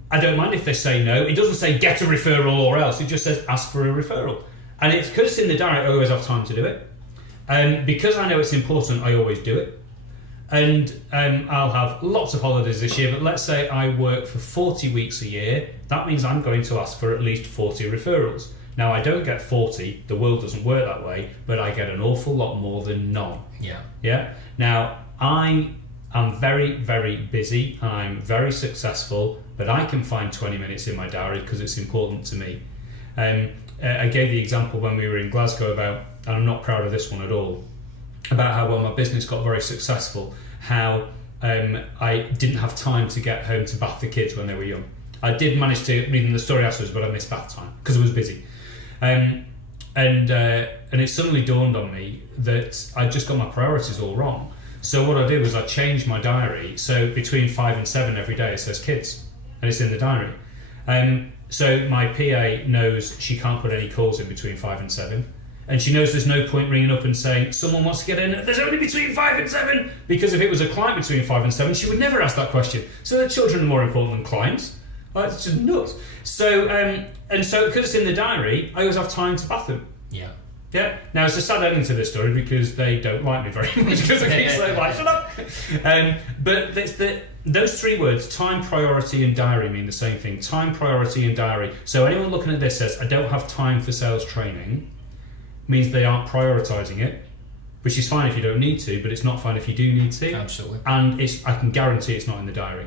I don't mind if they say no. It doesn't say get a referral or else. It just says ask for a referral. And it's because it's in the diary, I always have time to do it. Because I know it's important, I always do it. And I'll have lots of holidays this year, but let's say I work for 40 weeks a year. That means I'm going to ask for at least 40 referrals. Now, I don't get 40, the world doesn't work that way, but I get an awful lot more than none. Yeah. Now, I am very, very busy, I'm very successful, but I can find 20 minutes in my diary because it's important to me. I gave the example when we were in Glasgow about, and I'm not proud of this one at all, about how when my business got very successful, how I didn't have time to get home to bath the kids when they were young. I did manage to read them the story afterwards, but I missed bath time because I was busy. And it suddenly dawned on me that I'd just got my priorities all wrong. So what I did was I changed my diary, so between 5 and 7 every day it says kids, and it's in the diary. So my PA knows she can't put any calls in between 5 and 7. And she knows there's no point ringing up and saying, someone wants to get in, there's only between 5 and 7. Because if it was a client between 5 and 7, she would never ask that question. So their children are more important than clients. Like, it's just nuts. So, and so because it's in the diary, I always have time to bath them. Yeah. Now, it's a sad ending to this story because they don't like me very much because I keep saying, like, shut up. But those 3 words, time, priority, and diary, mean the same thing. Time, priority, and diary. So anyone looking at this says, I don't have time for sales training, means they aren't prioritising it, which is fine if you don't need to, but it's not fine if you do need to. Absolutely. And I can guarantee it's not in the diary.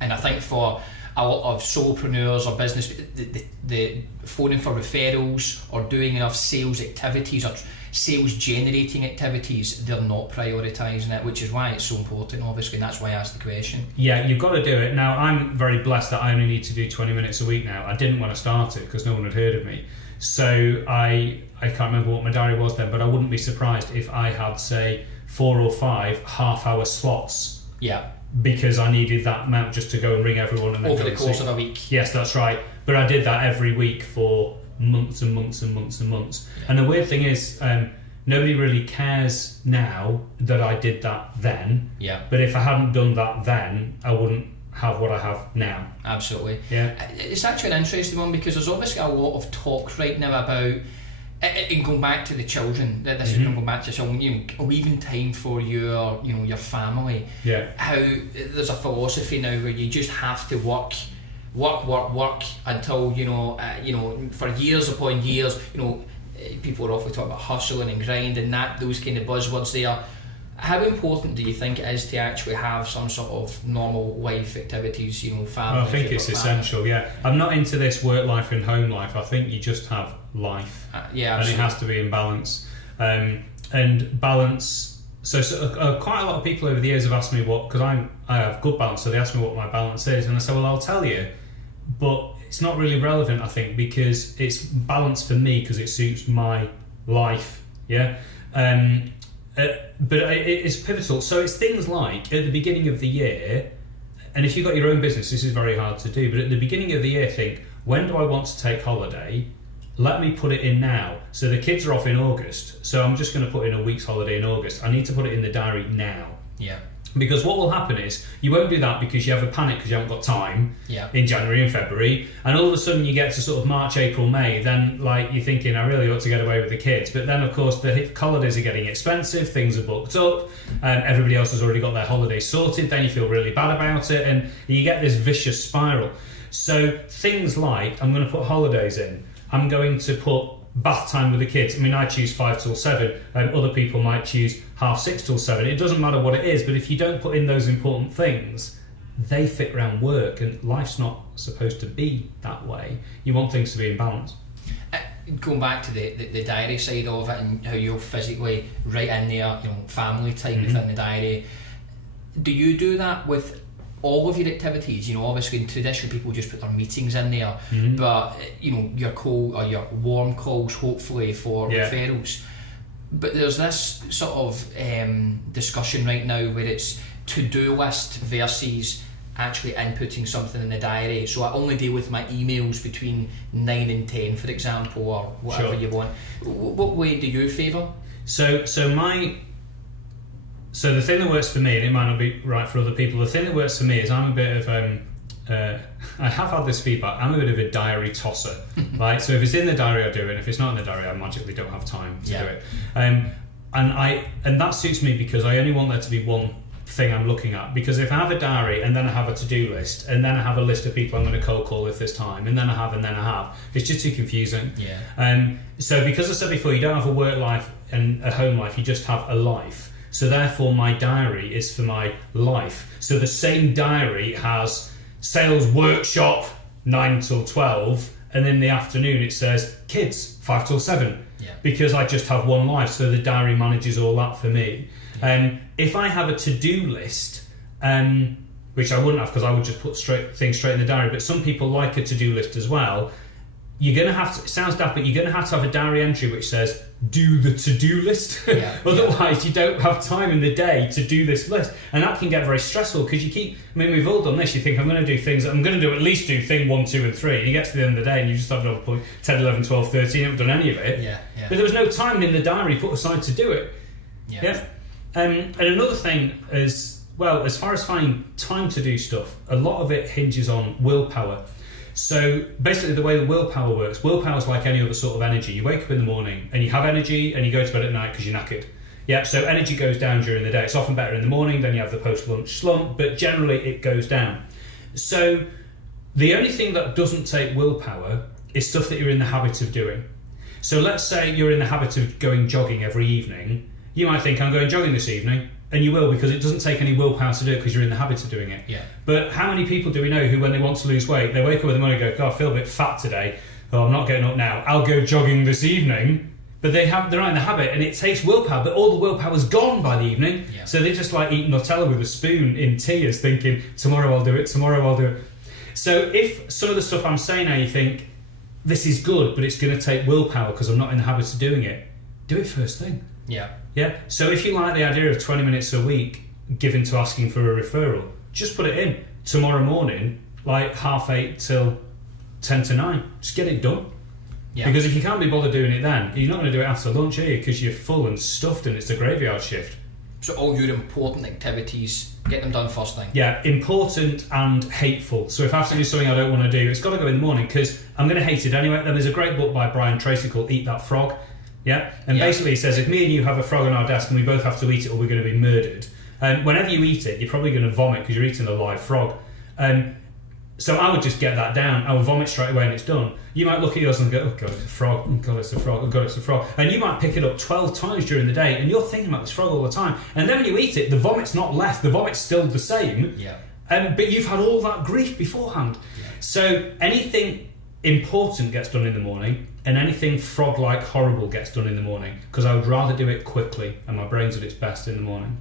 And I think for a lot of solopreneurs or business, the phoning for referrals or doing enough sales activities or sales generating activities, they're not prioritising it, which is why it's so important, obviously, and that's why I asked the question. Yeah, you've got to do it. Now, I'm very blessed that I only need to do 20 minutes a week now. I didn't want to start it because no one had heard of me. So I can't remember what my diary was then, but I wouldn't be surprised if I had, say, 4 or 5 half-hour slots. Yeah. Because I needed that amount just to go and ring everyone. And over the course of a week. Yes, that's right. But I did that every week for months and months and months and months. Yeah. And the weird thing is, nobody really cares now that I did that then. Yeah. But if I hadn't done that then, I wouldn't have what I have now. Absolutely. Yeah. It's actually an interesting one because there's obviously a lot of talk right now about, and going back to the children, this is going back to children, leaving time for your family. Yeah. How there's a philosophy now where you just have to work until for years upon years. People are often talking about hustling and grind and those kind of buzzwords there. How important do you think it is to actually have some sort of normal life activities, family? Well, I think it's essential, yeah. I'm not into this work life and home life. I think you just have life. Yeah, absolutely. And it has to be in balance. And balance, so quite a lot of people over the years have asked me because I have good balance, so they ask me what my balance is, and I say, well, I'll tell you, but it's not really relevant, I think, because it's balance for me because it suits my life, yeah? But it's pivotal. So it's things like at the beginning of the year, and if you've got your own business, this is very hard to do, but at the beginning of the year, think, when do I want to take holiday? let me put it in now. So the kids are off in August, so I'm just going to put in a week's holiday in August. I need to put it in the diary now. Yeah. Because what will happen is, you won't do that because you have a panic because you haven't got time in January and February, and all of a sudden you get to sort of March, April, May, then like you're thinking, I really ought to get away with the kids. But then of course the holidays are getting expensive, things are booked up, everybody else has already got their holidays sorted, then you feel really bad about it, and you get this vicious spiral. So things like, I'm going to put holidays in, I'm going to put bath time with the kids. I mean, I choose 5 till 7, other people might choose 6:30 till 7. It doesn't matter what it is, but if you don't put in those important things, they fit around work, and life's not supposed to be that way. You want things to be in balance. Going back to the diary side of it, and how you're physically right in there, family time within the diary, do you do that with all of your activities? Obviously in tradition people just put their meetings in there, but your call or your warm calls hopefully for referrals. But there's this sort of discussion right now where it's to-do list versus actually inputting something in the diary. So I only deal with my emails between 9 and 10, for example, or whatever you want. What way do you favour? So the thing that works for me, and it might not be right for other people, the thing that works for me is I'm a bit of I have had this feedback, I'm a bit of a diary tosser. Right? So if it's in the diary, I do it, and if it's not in the diary, I magically don't have time to do it. And that suits me because I only want there to be one thing I'm looking at. Because if I have a diary and then I have a to-do list and then I have a list of people I'm going to cold call if there's time, and then I have, it's just too confusing. So because I said before, you don't have a work life and a home life, you just have a life. So therefore my diary is for my life. So the same diary has sales workshop 9 till 12, and in the afternoon it says kids 5 till 7, because I just have one life. So the diary manages all that for me. If I have a to-do list, which I wouldn't have because I would just put things straight in the diary, but some people like a to-do list as well, you're going to have to, it sounds daft, but you're going to have a diary entry which says do the to-do list. Otherwise you don't have time in the day to do this list, and that can get very stressful because you keep, I mean, we've all done this, you think I'm going to do things, I'm going to do at least do thing 1, 2 and 3, and you get to the end of the day and you just have another point 10, 11, 12, 13, you haven't done any of it. But there was no time in the diary put aside to do it. And another thing is, well, as far as finding time to do stuff, a lot of it hinges on willpower. So basically the way the willpower works, willpower is like any other sort of energy. You wake up in the morning and you have energy and you go to bed at night because you're knackered. So energy goes down during the day. It's often better in the morning, then you have the post-lunch slump, but generally it goes down. So the only thing that doesn't take willpower is stuff that you're in the habit of doing. So let's say you're in the habit of going jogging every evening. You might think, I'm going jogging this evening, and you will, because it doesn't take any willpower to do it because you're in the habit of doing it. But how many people do we know who, when they want to lose weight, they wake up in the morning and go, God, I feel a bit fat today. Oh, I'm not getting up now. I'll go jogging this evening. But they're not in the habit, and it takes willpower, but all the willpower's gone by the evening. So they just like eat Nutella with a spoon in tears, thinking, tomorrow I'll do it, tomorrow I'll do it. So if some of the stuff I'm saying now you think, this is good, but it's going to take willpower because I'm not in the habit of doing it, do it first thing. So if you like the idea of 20 minutes a week given to asking for a referral, just put it in tomorrow morning, like 8:30 till 10 to 9. Just get it done. Because if you can't be bothered doing it then, you're not going to do it after lunch, are you? Because you're full and stuffed and it's the graveyard shift. So all your important activities, get them done first thing. Important and hateful. So if I have to do something I don't want to do, it's got to go in the morning because I'm going to hate it anyway. Then there's a great book by Brian Tracy called Eat That Frog. Basically he says, if me and you have a frog on our desk and we both have to eat it or we're going to be murdered, whenever you eat it, you're probably going to vomit because you're eating a live frog. So I would just get that down. I would vomit straight away and it's done. You might look at yours and go, oh God, it's a frog. Oh God, it's a frog. Oh God, it's a frog. And you might pick it up 12 times during the day and you're thinking about this frog all the time. And then when you eat it, the vomit's not less. The vomit's still the same. But you've had all that grief beforehand. So anything important gets done in the morning, and anything frog-like horrible gets done in the morning, because I would rather do it quickly, and my brain's at its best in the morning.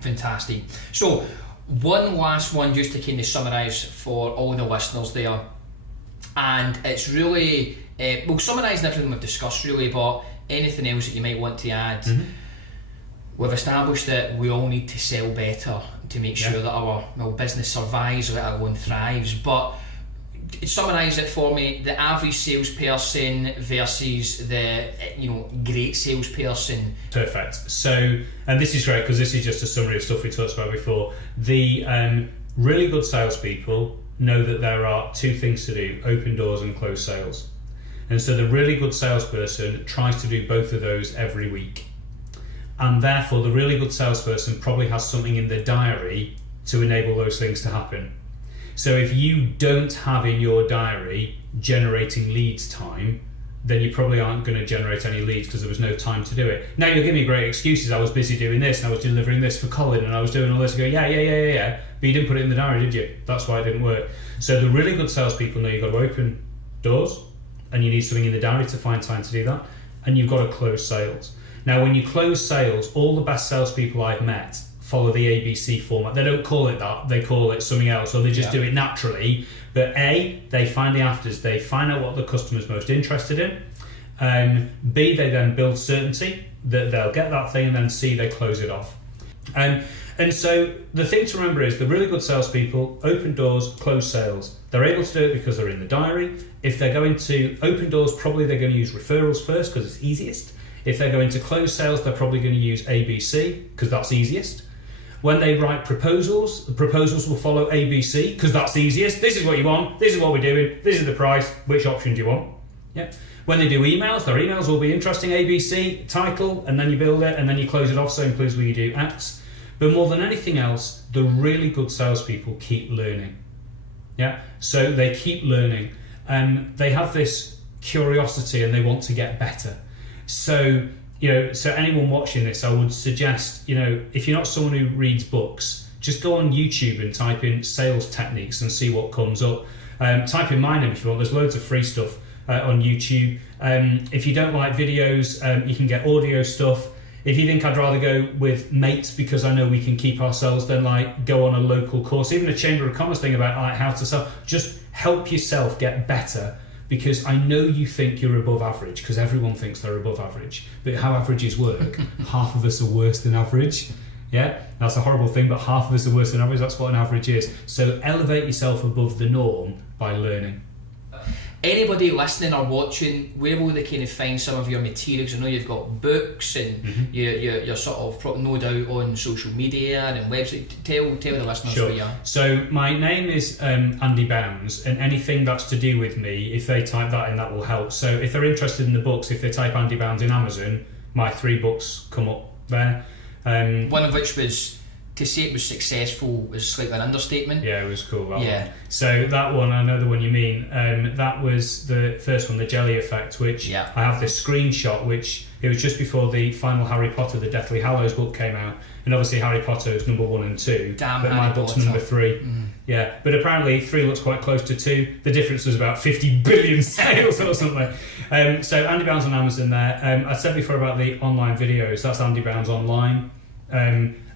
Fantastic. So one last one just to kind of summarise for all the listeners there, and it's really we'll summarise everything we've discussed really, but anything else that you might want to add. We've established that we all need to sell better to make sure that our business survives, let alone thrives, but summarise it for me. The average salesperson versus the great salesperson. Perfect. So, and this is great because this is just a summary of stuff we talked about before. The really good salespeople know that there are two things to do: open doors and close sales. And so the really good salesperson tries to do both of those every week. And therefore, the really good salesperson probably has something in their diary to enable those things to happen. So if you don't have in your diary generating leads time, then you probably aren't going to generate any leads because there was no time to do it. Now you'll give me great excuses. I was busy doing this and I was delivering this for Colin and I was doing all this. And go, yeah. But you didn't put it in the diary, did you? That's why it didn't work. So the really good salespeople know you've got to open doors and you need something in the diary to find time to do that. And you've got to close sales. Now, when you close sales, all the best salespeople I've met follow the ABC format. They don't call it that, they call it something else, or they just do it naturally. But A, they find the afters, they find out what the customer's most interested in. B, they then build certainty that they'll get that thing, and then C, they close it off. And so the thing to remember is the really good salespeople open doors, close sales. They're able to do it because they're in the diary. If they're going to open doors, probably they're going to use referrals first because it's easiest. If they're going to close sales, they're probably going to use ABC because that's easiest. When they write proposals, the proposals will follow ABC because that's easiest. This is what you want, this is what we're doing, this is the price, which option do you want? Yeah. When they do emails, their emails will be interesting, ABC, title, and then you build it, and then you close it off, so includes where you do X. But more than anything else, the really good salespeople keep learning. Yeah. So they keep learning, and they have this curiosity, and they want to get better. So, so anyone watching this, I would suggest, if you're not someone who reads books, just go on YouTube and type in sales techniques and see what comes up. Type in my name if you want. There's loads of free stuff on YouTube. If you don't like videos, you can get audio stuff. If you think I'd rather go with mates because I know we can keep ourselves, then go on a local course, even a Chamber of Commerce thing about how to sell. Just help yourself get better. Because I know you think you're above average, because everyone thinks they're above average. But how averages work, half of us are worse than average. Yeah, that's a horrible thing, but half of us are worse than average. That's what an average is. So elevate yourself above the norm by learning. Anybody listening or watching, where will they kind of find some of your materials? I know you've got books and you're sort of no doubt on social media and website. Tell the listeners where you are. So my name is Andy Bounds, and anything that's to do with me, if they type that in, that will help. So if they're interested in the books, if they type Andy Bounds in Amazon, my 3 books come up there. One of which was, to say it was successful is slightly an understatement. Yeah, it was cool. That one. So that one, I know the one you mean. That was the first one, the Jelly Effect, which I have this screenshot, which it was just before the final Harry Potter, the Deathly Hallows book came out. And obviously Harry Potter is number 1 and 2. Damn, but my book's number 3. Yeah, but apparently 3 looks quite close to 2. The difference was about 50 billion sales or something. So Andy Bounds on Amazon there. I said before about the online videos. That's Andy Bounds Online.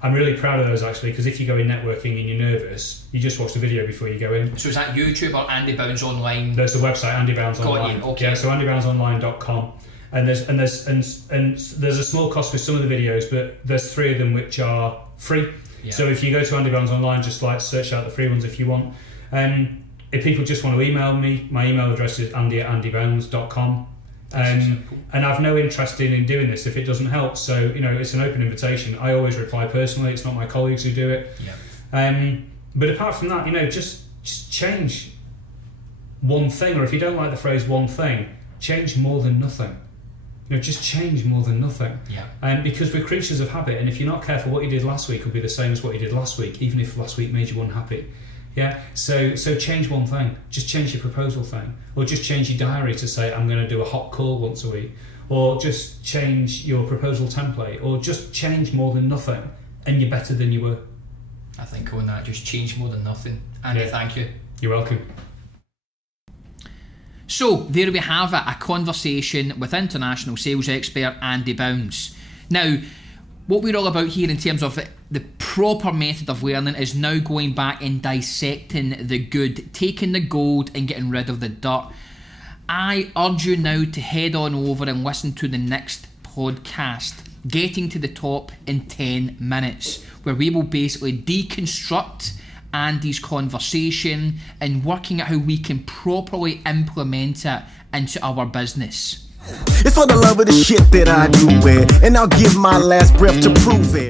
I'm really proud of those actually, because if you go in networking and you're nervous, you just watch the video before you go in. So is that YouTube or Andy Bounds Online? There's the website Andy Bounds Online. Okay. Yeah, so andyboundsonline.com. And there's a small cost with some of the videos, but there's 3 of them which are free. Yeah. So if you go to Andy Bounds Online, just search out the free ones if you want. If people just want to email me, my email address is andy@andybounds.com. And I've no interest in doing this if it doesn't help. So it's an open invitation. I always reply personally. It's not my colleagues who do it. But apart from that, just change one thing, or if you don't like the phrase one thing, change more than nothing. Just change more than nothing. Because we're creatures of habit, and if you're not careful, what you did last week will be the same as what you did last week, even if last week made you unhappy. So change one thing. Just change your proposal thing, or just change your diary to say I'm going to do a hot call once a week, or just change your proposal template, or just change more than nothing, and you're better than you were. I think on that, just change more than nothing. Andy, thank you. You're welcome. So there we have it, a conversation with international sales expert Andy Bounds. Now, what we're all about here in terms of the proper method of learning is now going back and dissecting the good, taking the gold and getting rid of the dirt. I urge you now to head on over and listen to the next podcast, Getting to the Top in 10 Minutes, where we will basically deconstruct Andy's conversation and working out how we can properly implement it into our business. It's for the love of the shit that I do it, and I'll give my last breath to prove it.